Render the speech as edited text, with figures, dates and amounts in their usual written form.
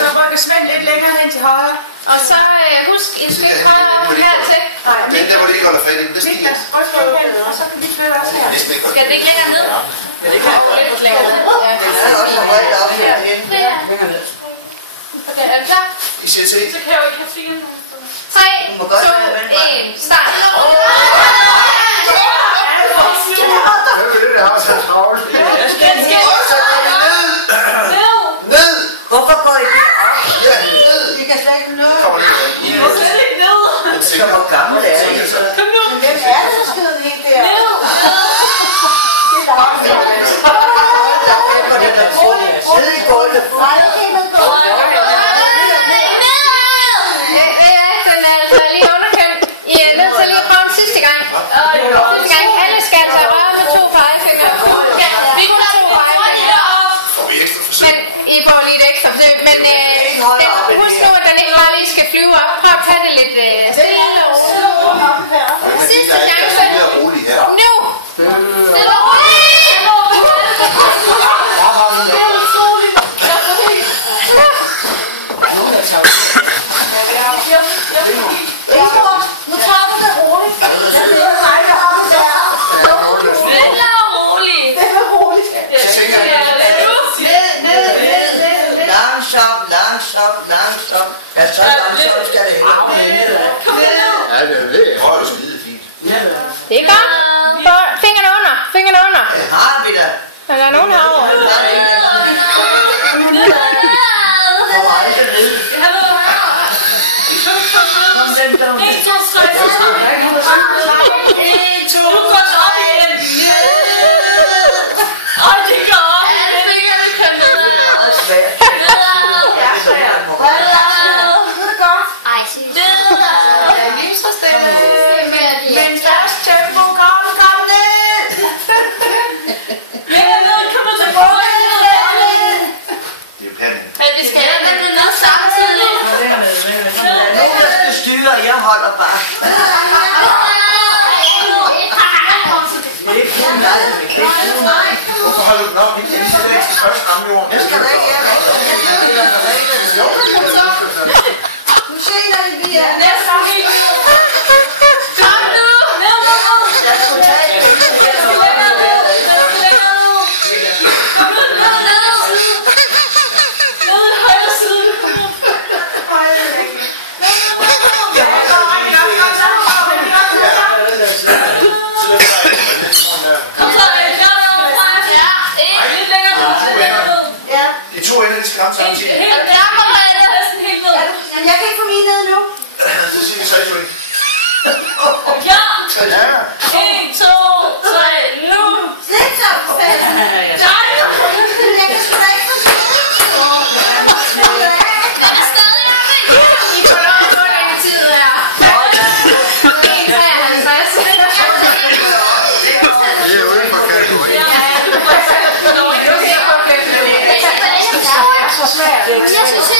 Så rykker Svend lidt længere hen til højre. Og så husk, I skal ikke højre op hertil. Den der, hvor det ikke holder fat i den, det stiger. Niklas, ryk hen, og så kan vi flytte os her. Skal det ikke længere ned? Men det kan jeg godt lidt længere ned. Ja, det er også højt op herhen. Længere ned. Okay, er det klar? I siger til. Så kan jeg jo ikke have filen. 3, 2, 1, start. Det har så travlt. Ned! Hvorfor går I derop? Ja, ned! I kan slet ikke nå. Det kommer lidt. I må slet ikke ned. Så hvor gammel er I? Kom nu. Men hvem er det, der skyder det ikke der? Ned. Det er dagligt. Ned i gulvet. Nej, det kan man gå. Den er altså lige underkendt. I er nødt til lige at prøve den sidste gang. Sidste gang. Alle skal altså røre med 2 pegefingre. Vi kunne da 2 pegefingre. Får vi ekstra forsøg? Men I får lige et ekstra forsøg. Men husk nu, at den ikke bare lige skal flyve op. Prøv at tage det lidt stille og roligt. Sidste chance. Jeg er rolig her. Nu! Stille og roligt! Nu tager du det roligt. Det er mig, der har det der. Stille og roligt. Det er roligt. Ned. Langsomt. Ja, så langsomt skal det ikke. Kom ned. Ja, det er det. Det er skide fint. Det er godt. Fingrene under. Det har vi da. Er der nogen herovre? Jeg holder bare. Hvorfor holder du den op? Vi kan lige sætte ekstra først ramme jorden. Det skal da ikke være. Nu se, når vi er næste. Kom nu! Jeg skulle tage et De to ender, de skal komme samtidig. Jeg kan ikke få mine ned nu. Så siger vi 3, 2, 1. Klar! Ja. 1, 2, 3, nu! Slet så, for fanden. Jeg kan sgu da ikke få I får lov at få den tid her. 1,53. Det er uden for kategori. Ja, du får lov at få den. Det er så svært. Jeg skal se